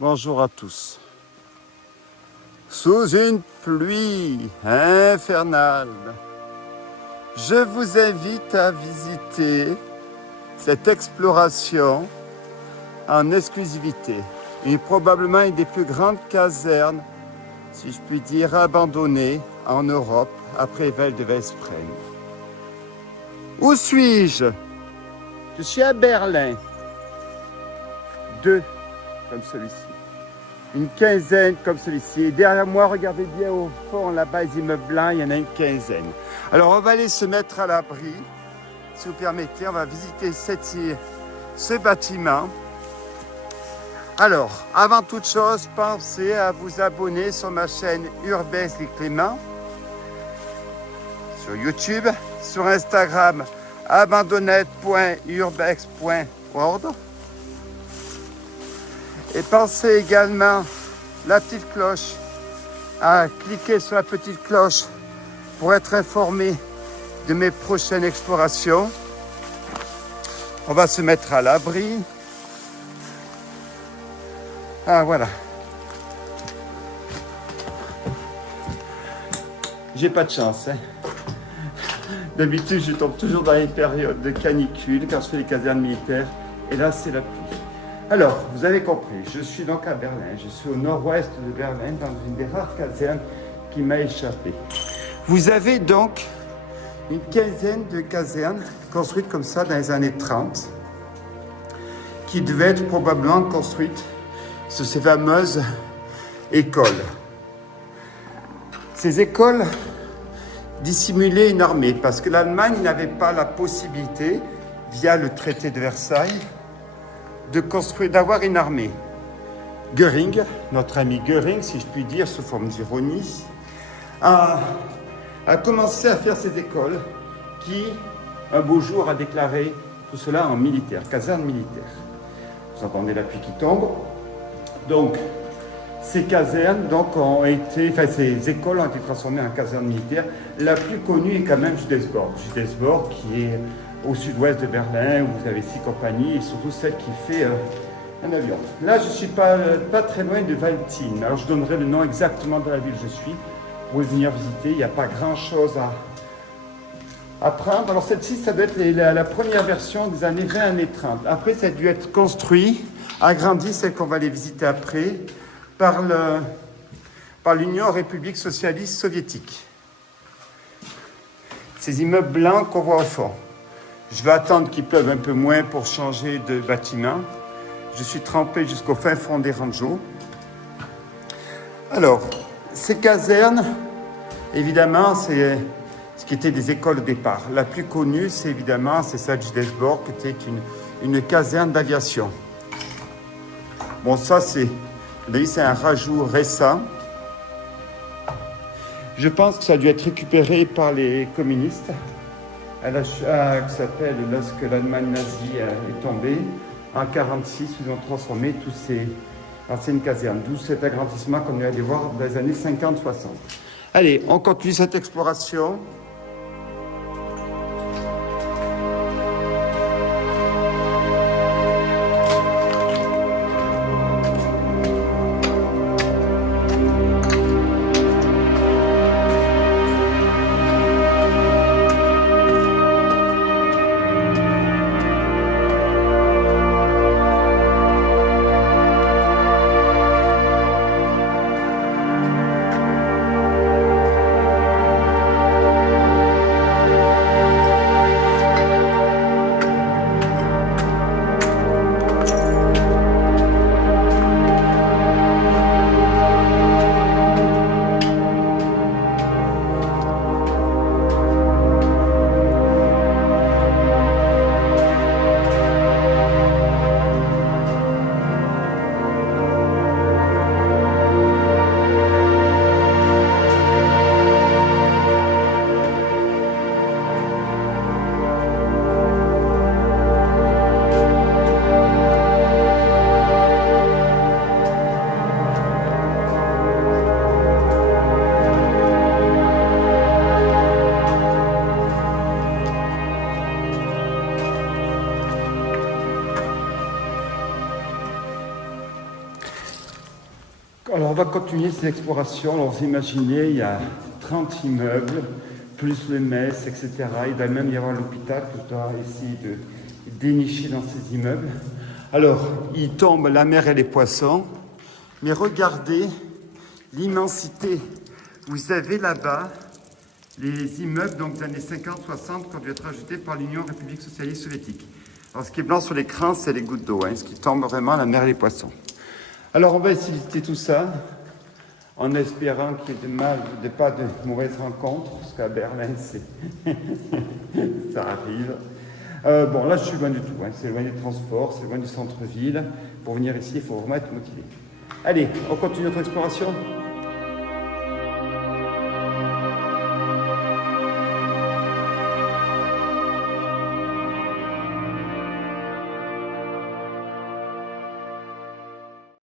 Bonjour à tous. Sous une pluie infernale, je vous invite à visiter cette exploration en exclusivité. Et probablement une des plus grandes casernes, si je puis dire, abandonnées en Europe après Vel de Westpren. Où suis-je? Je suis à Berlin. 2 comme celui-ci. Une quinzaine comme celui-ci. Et derrière moi, regardez bien au fond, là-bas, les immeubles blancs, il y en a une quinzaine. Alors, on va aller se mettre à l'abri. Si vous permettez, on va visiter ce bâtiment. Alors, avant toute chose, pensez à vous abonner sur ma chaîne Urbex et Clément, sur YouTube, sur Instagram, abandonnette.urbex.world. Et pensez également la petite cloche, à cliquer sur la petite cloche pour être informé de mes prochaines explorations. On va se mettre à l'abri. Ah voilà. J'ai pas de chance. D'habitude, je tombe toujours dans les périodes de canicule quand je fais les casernes militaires. Et là, c'est la pluie. Alors, vous avez compris, je suis donc à Berlin. Je suis au nord-ouest de Berlin, dans une des rares casernes qui m'a échappé. Vous avez donc une quinzaine de casernes construites comme ça dans les années 30, qui devaient être probablement construites sur ces fameuses écoles. Ces écoles dissimulaient une armée, parce que l'Allemagne n'avait pas la possibilité, via le traité de Versailles, d'avoir une armée. Göring, notre ami Göring, si je puis dire, sous forme d'ironie, a commencé à faire ces écoles qui, un beau jour, a déclaré tout cela en militaire, caserne militaire. Vous entendez la pluie qui tombe. Donc, ces casernes ces écoles ont été transformées en casernes militaires. La plus connue est quand même Judesborg. Judesborg qui est au sud-ouest de Berlin, où vous avez 6 compagnies, et surtout celle qui fait un avion. Là, je ne suis pas très loin de Valtin. Alors, je donnerai le nom exactement de la ville où je suis. Vous pouvez venir visiter, il n'y a pas grand-chose à prendre. Alors, celle-ci, ça doit être la première version des années 20, années 30. Après, ça a dû être construit, agrandi, celle qu'on va aller visiter après, par l'Union République Socialiste Soviétique. Ces immeubles blancs qu'on voit au fond. Je vais attendre qu'il pleuve un peu moins pour changer de bâtiment. Je suis trempé jusqu'au fin fond des rangeaux. Alors, ces casernes, évidemment, c'est ce qui était des écoles au départ. La plus connue, c'est celle de Judesborg, qui était une caserne d'aviation. Bon, ça, c'est un rajout récent. Je pense que ça a dû être récupéré par les communistes. Qui s'appelle lorsque l'Allemagne nazie est tombée. En 1946, ils ont transformé tous ces anciennes casernes, d'où cet agrandissement qu'on a allé voir dans les années 50-60. Allez, on continue cette exploration. Alors on va continuer ces explorations. Alors vous imaginez, il y a 30 immeubles, plus le mess, etc. Il doit même y avoir l'hôpital que je dois essayer de dénicher dans ces immeubles. Alors, il tombe la mer et les poissons, mais regardez l'immensité. Vous avez là-bas les immeubles donc, des années 50-60 qui ont dû être ajoutés par l'Union République Socialiste Soviétique. Alors, ce qui est blanc sur l'écran, c'est les gouttes d'eau, ce qui tombe vraiment la mer et les poissons. Alors, on va essayer de visiter tout ça, en espérant qu'il y ait pas de mauvaises rencontres, parce qu'à Berlin, ça arrive. Bon, là, je suis loin du tout. C'est loin des transports, c'est loin du centre-ville. Pour venir ici, il faut vraiment être motivé. Allez, on continue notre exploration.